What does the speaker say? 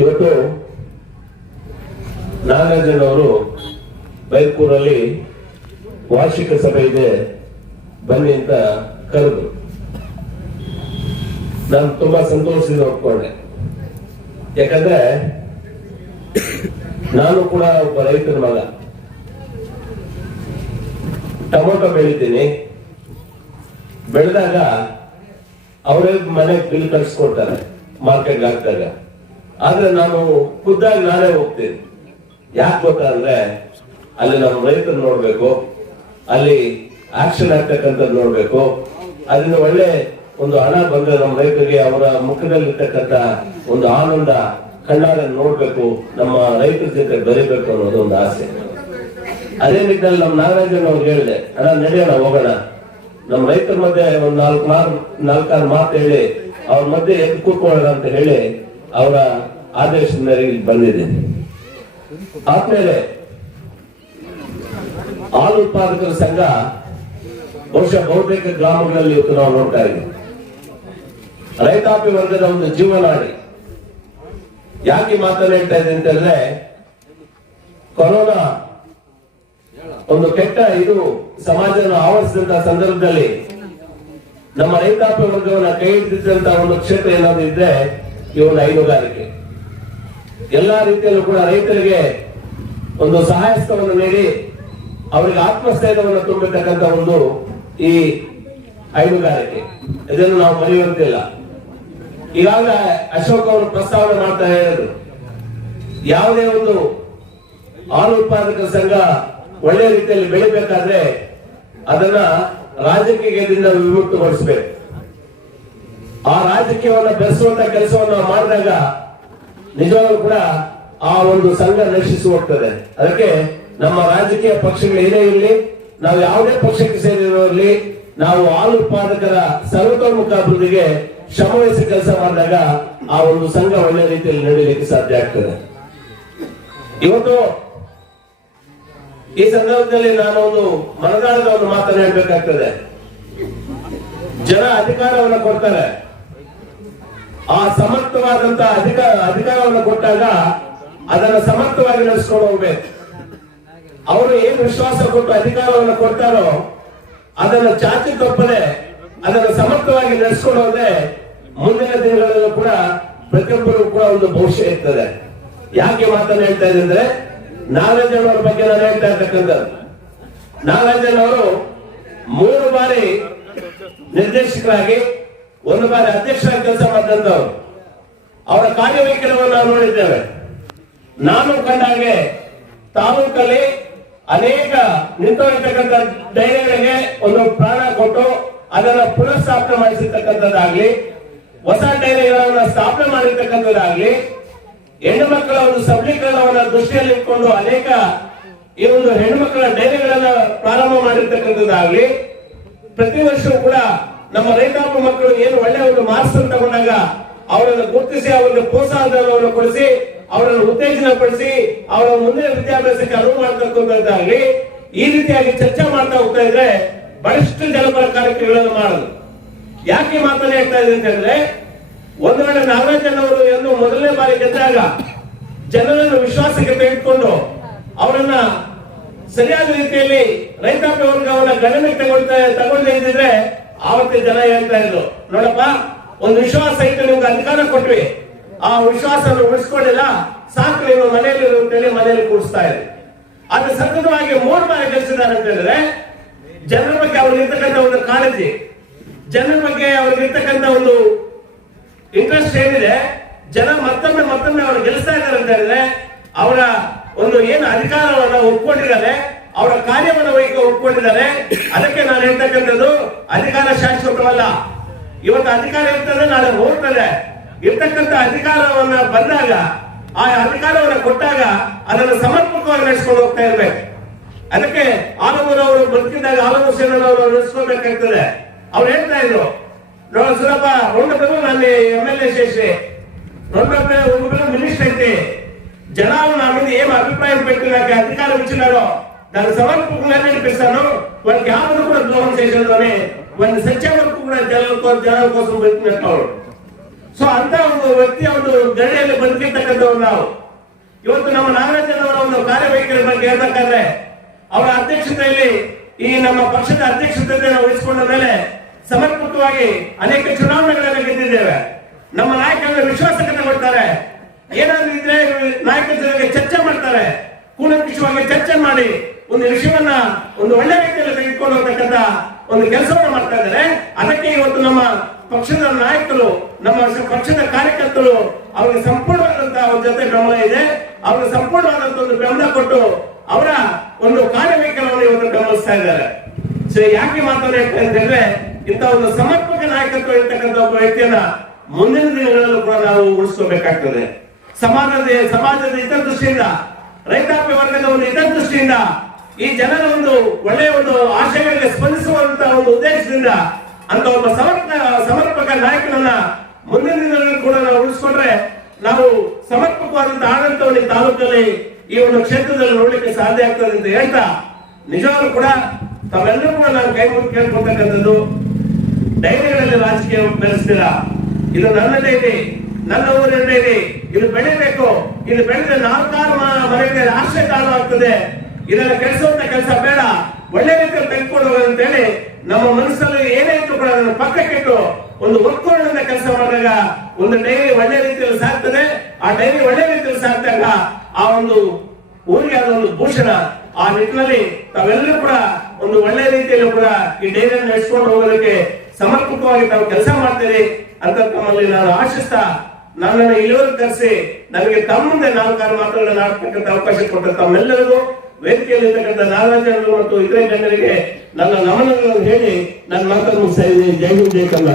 ಇವತ್ತು ನಾಗರಾಜನ್ ಅವರು ಮೈಕೂರಲ್ಲಿ ವಾರ್ಷಿಕ ಸಭೆ ಇದೆ, ಬನ್ನಿ ಅಂತ ಕರೆದು. ನಾನು ತುಂಬಾ ಸಂತೋಷದಿಂದ ಒಪ್ಕೊಂಡೆ. ಯಾಕಂದ್ರೆ ನಾನು ಕೂಡ ಒಬ್ಬ ರೈತರ ಮಗ. ಟೊಮೊಟೊ ಬೆಳಿತೀನಿ. ಬೆಳೆದಾಗ ಅವರೇ ಮನೆಗೆ ಬಿಲ್ ಕಳ್ಸಿಕೊಡ್ತಾರೆ ಮಾರ್ಕೆಟ್ಗೆ ಹಾಕ್ದಾಗ. ಆದ್ರೆ ನಾನು ಖುದ್ದಾಗಿ ನಾನೇ ಹೋಗ್ತೇನೆ. ಯಾಕೆ ಗೊತ್ತಾ ಅಂದ್ರೆ ಅಲ್ಲಿ ನಮ್ಮ ರೈತರು ನೋಡ್ಬೇಕು, ಅಲ್ಲಿ ಆಕ್ಷನ್ ಆಗ್ತಕ್ಕಂಥದ್ದು ನೋಡ್ಬೇಕು. ಅದರಿಂದ ಒಳ್ಳೆ ಒಂದು ಹಣ ಬಂದ್ರೆ ನಮ್ಮ ರೈತರಿಗೆ ಅವರ ಮುಖದಲ್ಲಿರ್ತಕ್ಕಂಥ ಒಂದು ಆನಂದ, ಕಣ್ಣಾರೆ ನೋಡ್ಬೇಕು, ನಮ್ಮ ರೈತರ ಜೊತೆ ಬರೀಬೇಕು ಅನ್ನೋದು ಒಂದು ಆಸೆ. ಅದೇ ನಿಟ್ಟಿನಲ್ಲಿ ನಮ್ಮ ನಾಗರಾಜನ್ ಅವ್ರು ಹೇಳಿದೆ, ಅಣ್ಣ, ನಡೆಯೋಣ, ಹೋಗೋಣ. ನಮ್ಮ ರೈತರ ಮಧ್ಯೆ ಒಂದು ನಾಲ್ಕು ಮಾರು ನಾಲ್ಕಾರು ಮಾತು ಹೇಳಿ, ಅವ್ರ ಮಧ್ಯೆ ಎದ್ದು ಕೂತ್ಕೊಳ್ಳೋಣ ಅಂತ ಹೇಳಿ ಅವರ ಆದೇಶದ ಮೇರೆಗೆ ಇಲ್ಲಿ ಬಂದಿದ್ದೇನೆ ಆದ್ಮೇಲೆ ಹಾಲು ಉತ್ಪಾದಕರ ಸಂಘ ಬಹುಶಃ ಬಹುತೇಕ ಗ್ರಾಮಗಳಲ್ಲಿ ಇವತ್ತು ನಾವು ನೋಡ್ತಾ ಇದ್ದೀವಿ. ರೈತಾಪಿ ವರ್ಗದ ಒಂದು ಜೀವನಾಡಿ ಯಾಕೆ ಮಾತನಾಡ್ತಾ ಇದೆ ಇದ್ದೀನಿ ಅಂತಂದ್ರೆ ಕೊರೋನಾ ಒಂದು ಕೆಟ್ಟ ಇದು ಸಮಾಜವನ್ನು ಆವರಿಸಿದಂತಹ ಸಂದರ್ಭದಲ್ಲಿ ನಮ್ಮ ರೈತಾಪಿ ವರ್ಗವನ್ನ ಕೈ ಹಿಡಿದಿದ್ದಂತಹ ಒಂದು ಕ್ಷೇತ್ರ ಏನಾದ್ರು ಇದ್ರೆ ಈ ಹೈನುಗಾರಿಕೆ ಎಲ್ಲಾ ರೀತಿಯಲ್ಲೂ ಕೂಡ ರೈತರಿಗೆ ಒಂದು ಸಹಾಯಸ್ಥವನ್ನು ನೀಡಿ ಅವರಿಗೆ ಆತ್ಮಸ್ಥೈರ್ಯವನ್ನು ತುಂಬತಕ್ಕಂತ ಒಂದು ಈ ಹೈನುಗಾರಿಕೆ ಇದನ್ನು ನಾವು ಮರೆಯುವಂತಿಲ್ಲ. ಈಗಾಗಲೇ ಅಶೋಕ್ ಅವರು ಪ್ರಸ್ತಾವನೆ ಮಾಡ್ತಾ ಹೇಳಿದ್ರು ಯಾವುದೇ ಒಂದು ಹಾಲು ಉತ್ಪಾದಕ ಸಂಘ ಒಳ್ಳೆಯ ರೀತಿಯಲ್ಲಿ ಬೆಳಿಬೇಕಾದ್ರೆ ಅದನ್ನ ರಾಜಕೀಯದಿಂದ ವಿಮುಕ್ತಗೊಳಿಸಬೇಕು. ಆ ರಾಜಕೀಯವನ್ನು ಬೆರೆಸುವಂತ ಕೆಲಸವನ್ನು ಮಾಡಿದಾಗ ನಿಜವಾಗ್ಲೂ ಕೂಡ ಆ ಒಂದು ಸಂಘ ನಶಿಸಿ ಹೋಗ್ತದೆ. ಅದಕ್ಕೆ ನಮ್ಮ ರಾಜಕೀಯ ಪಕ್ಷಗಳು ಏನೇ ಇರಲಿ, ನಾವು ಯಾವುದೇ ಪಕ್ಷಕ್ಕೆ ಸೇರಿರೋರ್ಲಿ ನಾವು ಹಾಲು ಉತ್ಪಾದಕರ ಸರ್ವತೋಮುಖ ಅಭಿವೃದ್ಧಿಗೆ ಶ್ರಮವಹಿಸಿ ಕೆಲಸ ಮಾಡಿದಾಗ ಆ ಒಂದು ಸಂಘ ಒಳ್ಳೆ ರೀತಿಯಲ್ಲಿ ನಡೀಲಿಕ್ಕೆ ಸಾಧ್ಯ ಆಗ್ತದೆ. ಇವತ್ತು ಈ ಸಂದರ್ಭದಲ್ಲಿ ನಾನು ಒಂದು ಮನದಾಳದ ಒಂದು ಮಾತನ್ನು ಹೇಳ್ಬೇಕಾಗ್ತದೆ. ಜನ ಅಧಿಕಾರವನ್ನು ಕೊಡ್ತಾರೆ. ಆ ಸಮರ್ಥವಾದಂತ ಅಧಿಕಾರ ಅಧಿಕಾರವನ್ನು ಕೊಟ್ಟಾಗ ಅದನ್ನು ಸಮರ್ಥವಾಗಿ ನಡೆಸ್ಕೊಂಡು ಹೋಗ್ಬೇಕು. ಅವರು ಏನ್ ವಿಶ್ವಾಸ ಕೊಟ್ಟು ಅಧಿಕಾರವನ್ನು ಕೊಡ್ತಾರೋ ಅದನ್ನು ಚಾಚಿ ತಪ್ಪದೆ ಅದನ್ನು ಸಮರ್ಥವಾಗಿ ನಡೆಸ್ಕೊಂಡು ಹೋದ್ರೆ ಮುಂದಿನ ದಿನಗಳಲ್ಲೂ ಕೂಡ ಪ್ರತಿಯೊಬ್ಬರು ಕೂಡ ಒಂದು ಭವಿಷ್ಯ ಇರ್ತದೆ. ಯಾಕೆ ಮಾತನ್ನು ಹೇಳ್ತಾ ಇದ್ದೀನಿ ಅಂದ್ರೆ ನಾಗರಾಜನ್ ಅವರ ಬಗ್ಗೆ ನಾನು ಹೇಳ್ತಾ ಇರ್ತಕ್ಕಂಥದ್ದು. ನಾಗರಾಜನ್ ಮೂರು ಬಾರಿ ನಿರ್ದೇಶಕರಾಗಿ ಒಂದು ಬಾರಿ ಅಧ್ಯಕ್ಷರಾಗಿ ಕೆಲಸ ಮಾಡಿದಂತವ್ರು ಅವರ ಕಾರ್ಯವೈಖರವನ್ನು ನಾವು ನೋಡಿದ್ದೇವೆ. ನಾನು ಕಂಡಾಗೆ ತಾಲೂಕಲ್ಲಿ ಅನೇಕ ನಿಂತೋಗಿರ್ತಕ್ಕಂಥ ಧೈರ್ಯಗಳಿಗೆ ಒಂದು ಪ್ರಾಣ ಕೊಟ್ಟು ಅದನ್ನು ಪುನಃ ಸ್ಥಾಪನೆ ಮಾಡಿಸಿರ್ತಕ್ಕಂಥದ್ದಾಗ್ಲಿ, ಹೊಸ ಡೈರಿಗಳನ್ನ ಸ್ಥಾಪನೆ ಮಾಡಿರ್ತಕ್ಕಂಥದ್ದಾಗ್ಲಿ, ಹೆಣ್ಣು ಮಕ್ಕಳ ಒಂದು ಸಬಲೀಕರಣವನ್ನ ದೃಷ್ಟಿಯಲ್ಲಿ ಇಟ್ಕೊಂಡು ಅನೇಕ ಈ ಒಂದು ಹೆಣ್ಣು ಮಕ್ಕಳ ಡೈರಿಗಳನ್ನು ಪ್ರಾರಂಭ ಮಾಡಿರ್ತಕ್ಕಂಥದ್ದಾಗ್ಲಿ, ಪ್ರತಿ ವರ್ಷವೂ ಕೂಡ ನಮ್ಮ ರೈತಾಪ ಮಕ್ಕಳು ಏನು ಒಳ್ಳೆ ಒಂದು ಮಾರ್ಕ್ಸ್ ತಗೊಂಡಾಗ ಅವರನ್ನು ಗುರುತಿಸಿ, ಅವರಿಗೆ ಪ್ರೋತ್ಸಾಹಧನವನ್ನು ಕೊಡಿಸಿ, ಅವರನ್ನು ಉತ್ತೇಜನ ಪಡಿಸಿ ಅವರ ಮುಂದಿನ ವಿದ್ಯಾಭ್ಯಾಸಕ್ಕೆ ಅನುವು ಮಾಡ್ತಕ್ಕಂಥದ್ದಾಗ್ಲಿ ಈ ರೀತಿಯಾಗಿ ಚರ್ಚೆ ಮಾಡ್ತಾ ಹೋಗ್ತಾ ಇದ್ರೆ ಬಹಳಷ್ಟು ಜನಪರ ಕಾರ್ಯಕ್ರಮಗಳನ್ನು ಮಾಡೋದು ಯಾಕೆ ಮಾತನ್ನ ಹೇಳ್ತಾ ಅಂತ ಅಂತಂದ್ರೆ ಒಂದು ವೇಳೆ ನಾಗರಾಜನ್ ಅವರು ಎಂದು ಮೊದಲನೇ ಬಾರಿ ಗೆದ್ದಾಗ ಜನರನ್ನು ವಿಶ್ವಾಸಕ್ಕೆ ತೆಗೆದುಕೊಂಡು ಅವರನ್ನ ಸರಿಯಾದ ರೀತಿಯಲ್ಲಿ ರೈತಾಪಿ ವರ್ಗವನ್ನ ಗಣನೆಗೆ ತಗೊಳ್ತಾ ತಗೊಳ್ತಾ ಇದ್ದಿದ್ರೆ ಆವತ್ತೇ ಜನ ಹೇಳ್ತಾ ಇದ್ರು ನೋಡಪ್ಪ, ಒಂದು ವಿಶ್ವಾಸ ಇತ್ತು ನಿಮ್ಗೆ ಅಧಿಕಾರ ಕೊಟ್ವಿ. ಆ ವಿಶ್ವಾಸವನ್ನು ಉಳಿಸ್ಕೊಂಡಿಲ್ಲ, ಸಾಕು ನೀವು ಮನೆಯಲ್ಲಿ ಅಂತೇಳಿ ಮನೆಯಲ್ಲಿ ಕೂಡಿಸ್ತಾ ಇದ್ರು. ಅದು ಸತತವಾಗಿ ಮೂರು ಬಾರಿ ಗೆಲ್ಸಿದ್ದಾರೆ ಅಂತ ಹೇಳಿದ್ರೆ, ಜನರ ಬಗ್ಗೆ ಅವ್ರಿಗೆ ಇರ್ತಕ್ಕಂಥ ಒಂದು ಕಾಳಜಿ, ಜನರ ಬಗ್ಗೆ ಅವ್ರಿಗೆ ಇರ್ತಕ್ಕಂಥ ಒಂದು ಇಂಟ್ರೆಸ್ಟ್ ಏನಿದೆ, ಜನ ಮತ್ತೊಮ್ಮೆ ಮತ್ತೊಮ್ಮೆ ಅವ್ರು ಗೆಲ್ಲಿಸ್ತಾ ಇದ್ದಾರೆ ಅಂತ ಹೇಳಿದ್ರೆ, ಅವರ ಒಂದು ಏನು ಅಧಿಕಾರವನ್ನು ಒಪ್ಕೊಂಡಿದ್ದಾರೆ ಅವರ ಕಾರ್ಯವನ್ನು ವಹಿಕ ಒಪ್ಕೊಂಡಿದ್ದಾರೆ ಅದಕ್ಕೆ ನಾನು ಹೇಳ್ತಕ್ಕಂಥದ್ದು ಅಧಿಕಾರ ಶಾಶ್ವತವಲ್ಲ ಇವತ್ತು ಅಧಿಕಾರ ಇರ್ತದೆ ನಾಳೆ ಹೋಗ್ತದೆ ಇರ್ತಕ್ಕಂಥ ಅಧಿಕಾರವನ್ನ ಬಂದಾಗ ಆ ಅಧಿಕಾರವನ್ನ ಕೊಟ್ಟಾಗ ಅದನ್ನು ಸಮರ್ಪಕವಾಗಿ ನಡೆಸ್ಕೊಂಡು ಹೋಗ್ತಾ ಇರ್ಬೇಕು ಅದಕ್ಕೆ ಆಲಮೂರವರು ಬದುಕಿದಾಗ ಆಲಮೂರು ಸೇನವರು ನಡೆಸ್ಕೋಬೇಕಾಗ್ತದೆ ಅವ್ರು ಹೇಳ್ತಾ ಇದ್ರು ನೋಡ ಸುರಪ್ಪ రెండు పిల్లలు నన్ను ఎమ్మెల్యే చేసి రెండో పిల్లలు రెండు పిల్లలు మినిస్టర్ అయితే జనాలు నా మీద ఏం అభిప్రాయం పెట్టి నాకు అధికారం ఇచ్చినారో దాన్ని సమర్పకంగా నడిపిస్తాను వాళ్ళకి ఆమెను కూడా ద్రోహం చేసేదని వాళ్ళని సత్య వరకు కూడా జనాల కో- జనాల కోసం పెట్టినట్టు సో అంతా ఒక ಒಬ್ಬ ವ್ಯಕ್ತಿಯ ಒಂದು ಗಡಿಯಲ್ಲಿ ಬದುಕಿರ್ತಕ್ಕಂಥವ್ರು ನಾವು ಇವತ್ತು ನಮ್ಮ ನಾಗರಾಜನವರ ಒಂದು ಕಾರ್ಯವೈಖರಿ ಬಗ್ಗೆ ಹೇಳ್ಬೇಕಾದ್ರೆ ಅವರ ಅಧ್ಯಕ್ಷತೆಯಲ್ಲಿ ಈ ನಮ್ಮ ಪಕ್ಷದ ಅಧ್ಯಕ್ಷತೆಯನ್ನು ವಹಿಸಿಕೊಂಡ ಮೇಲೆ ಸಮರ್ಪಕವಾಗಿ ಅನೇಕ ಚುನಾವಣೆಗಳನ್ನು ಗೆದ್ದಿದ್ದೇವೆ ನಮ್ಮ ನಾಯಕರ ವಿಶ್ವಾಸಕ್ಕೆ ಕೊಡ್ತಾರೆ ಏನಾದ್ರೂ ಇದ್ರೆ ನಾಯಕರ ಜೊತೆಗೆ ಚರ್ಚೆ ಮಾಡ್ತಾರೆ ಕೂಲಂಕುಷವಾಗಿ ಚರ್ಚೆ ಮಾಡಿ ಒಂದು ವಿಷಯವನ್ನ ಒಂದು ಒಳ್ಳೆ ರೀತಿಯಲ್ಲಿ ತೆಗೆದುಕೊಂಡು ಹೋಗ್ತಕ್ಕಂತ ಒಂದು ಕೆಲಸವನ್ನ ಮಾಡ್ತಾ ಇದ್ದಾರೆ. ಅದಕ್ಕೆ ಇವತ್ತು ನಮ್ಮ ಪಕ್ಷದ ನಾಯಕರು, ನಮ್ಮ ಪಕ್ಷದ ಕಾರ್ಯಕರ್ತರು ಅವ್ರಿಗೆ ಸಂಪೂರ್ಣವಾದಂತಹ ಅವ್ರ ಜೊತೆ ಬೆಂಬಲ ಇದೆ. ಅವ್ರಿಗೆ ಸಂಪೂರ್ಣವಾದಂತಹ ಒಂದು ಬೆಂಬಲ ಕೊಟ್ಟು ಅವರ ಒಂದು ಕಾರ್ಯವೈಖರವನ್ನು ಇವತ್ತು ಬೆಂಬಲಿಸ್ತಾ ಇದ್ದಾರೆ. ಸೊ ಯಾಕೆ ಮಾತಾಡ ಅಂತ ಹೇಳಿದ್ರೆ, ಇಂಥ ಒಂದು ಸಮರ್ಪಕ ನಾಯಕತ್ವ ಇರ್ತಕ್ಕಂಥ ಒಬ್ಬ ವ್ಯಕ್ತಿಯನ್ನ ಮುಂದಿನ ದಿನಗಳಲ್ಲೂ ಕೂಡ ನಾವು ಉಳಿಸ್ಕೋಬೇಕಾಗ್ತದೆ. ಸಮಾಜದ ಸಮಾಜದ ಹಿತದೃಷ್ಟಿಯಿಂದ, ರೈತಾಪಿ ವರ್ಗದ ಒಂದು ಹಿತದೃಷ್ಟಿಯಿಂದ ಈ ಜನರ ಒಂದು ಒಳ್ಳೆಯ ಒಂದು ಆಶಯಗಳಿಗೆ ಸ್ಪಂದಿಸುವಂತ ಒಂದು ಉದ್ದೇಶದಿಂದ ಅಂತ ಒಬ್ಬ ಸಮರ್ಪಕ ಸಮರ್ಪಕ ನಾಯಕನನ್ನ ಮುಂದಿನ ದಿನಗಳಲ್ಲಿ ಕೂಡ ನಾವು ಉಳಿಸ್ಕೊಂಡ್ರೆ ನಾವು ಸಮರ್ಪಕವಾದಂತಹ ಆಡಳಿತವನ್ನು ಈ ತಾಲೂಕಲ್ಲಿ ಈ ಒಂದು ಕ್ಷೇತ್ರದಲ್ಲಿ ನೋಡ್ಲಿಕ್ಕೆ ಸಾಧ್ಯ ಆಗ್ತದೆ ಅಂತ ಹೇಳ್ತಾ, ನಿಜವಾಗ್ಲೂ ಕೂಡ ತಾವೆಲ್ಲರೂ ಕೂಡ ನಾನು ಕೈ ಮುಗಿದು ಕೇಳ್ಕೊಳ್ತಕ್ಕಂಥದ್ದು, ಡೈರಿಗಳಲ್ಲಿ ರಾಜಕೀಯ ಬೆಳೆಸ್ತೀರ? ಇದು ನನ್ನ ಇದೆ, ನನ್ನ ಊರಿನ ಡೈರಿ ಇದು ಬೆಳಿಬೇಕು ಇದು ಬೆಳೆದ್ರೆ ನಾಲ್ಕಾರು ಮನೆಗೆ ಆಶ್ರಯ ಕಾರಣ ಆಗ್ತದೆ. ಇದನ್ನ ಕೆಲಸವನ್ನ ಕೆಲಸ ಬೇಡ. ಒಳ್ಳೆ ರೀತಿಯಲ್ಲಿ ತೆಗೆದುಕೊಂಡು ಹೋಗೋದು ಅಂತೇಳಿ ನಮ್ಮ ಮನಸ್ಸಲ್ಲಿ ಏನೇ ಇದ್ರು ಕೂಡ ಅದನ್ನ ಪಕ್ಕಕ್ಕಿಟ್ಟು ಒಂದು ಒಕ್ಕೂಟದಿಂದ ಕೆಲಸ ಮಾಡಿದಾಗ ಒಂದು ಡೈರಿ ಒಳ್ಳೆ ರೀತಿಯಲ್ಲಿ ಸಾಕ್ತದೆ ಆ ಡೈರಿ ಒಳ್ಳೆ ರೀತಿಯಲ್ಲಿ ಸಾಕ್ತಾಗ ಆ ಒಂದು ಊರಿಗೆ ಅದೊಂದು ಭೂಷಣ ಆ ನಿಟ್ಟಿನಲ್ಲಿ ತಾವೆಲ್ಲರೂ ಕೂಡ ಒಂದು ಒಳ್ಳೆ ರೀತಿಯಲ್ಲಿ ಕೂಡ ಈ ಡೈರಿಯನ್ನು ನಡೆಸಿಕೊಂಡು ಹೋಗೋದಕ್ಕೆ ಸಮರ್ಪಕವಾಗಿ ತಾವು ಕೆಲಸ ಮಾಡ್ತೀರಿ ಅಂತ ತಮ್ಮಲ್ಲಿ ನಾನು ಆಶಿಸ್ತಾ, ನನ್ನನ್ನು ಇಲ್ಲಿವರೆಗೆ ಕರೆಸಿ, ನನಗೆ ತಮ್ಮ ಮುಂದೆ ನಾಲ್ಕಾರು ಮಾತುಗಳನ್ನು ಆಡ್ತಕ್ಕಂಥ ಅವಕಾಶ ಕೊಟ್ಟ ತಮ್ಮೆಲ್ಲರಿಗೂ. ವೇದಿಕೆಯಲ್ಲಿ ಇರ್ತಕ್ಕಂಥ ನಾಗರಾಜರು ಮತ್ತು ಇತರೆ ಗಣ್ಯರಿಗೆ ನನ್ನ ನಮನಗಳನ್ನು ಹೇಳಿ ನನ್ನ ಮಾತನ್ನು ಮುಗಿಸ್ತಾ ಇದ್ದೀನಿ. ಜೈ ಹಿಂದ್, ಜೈ ಕನ್ನಡ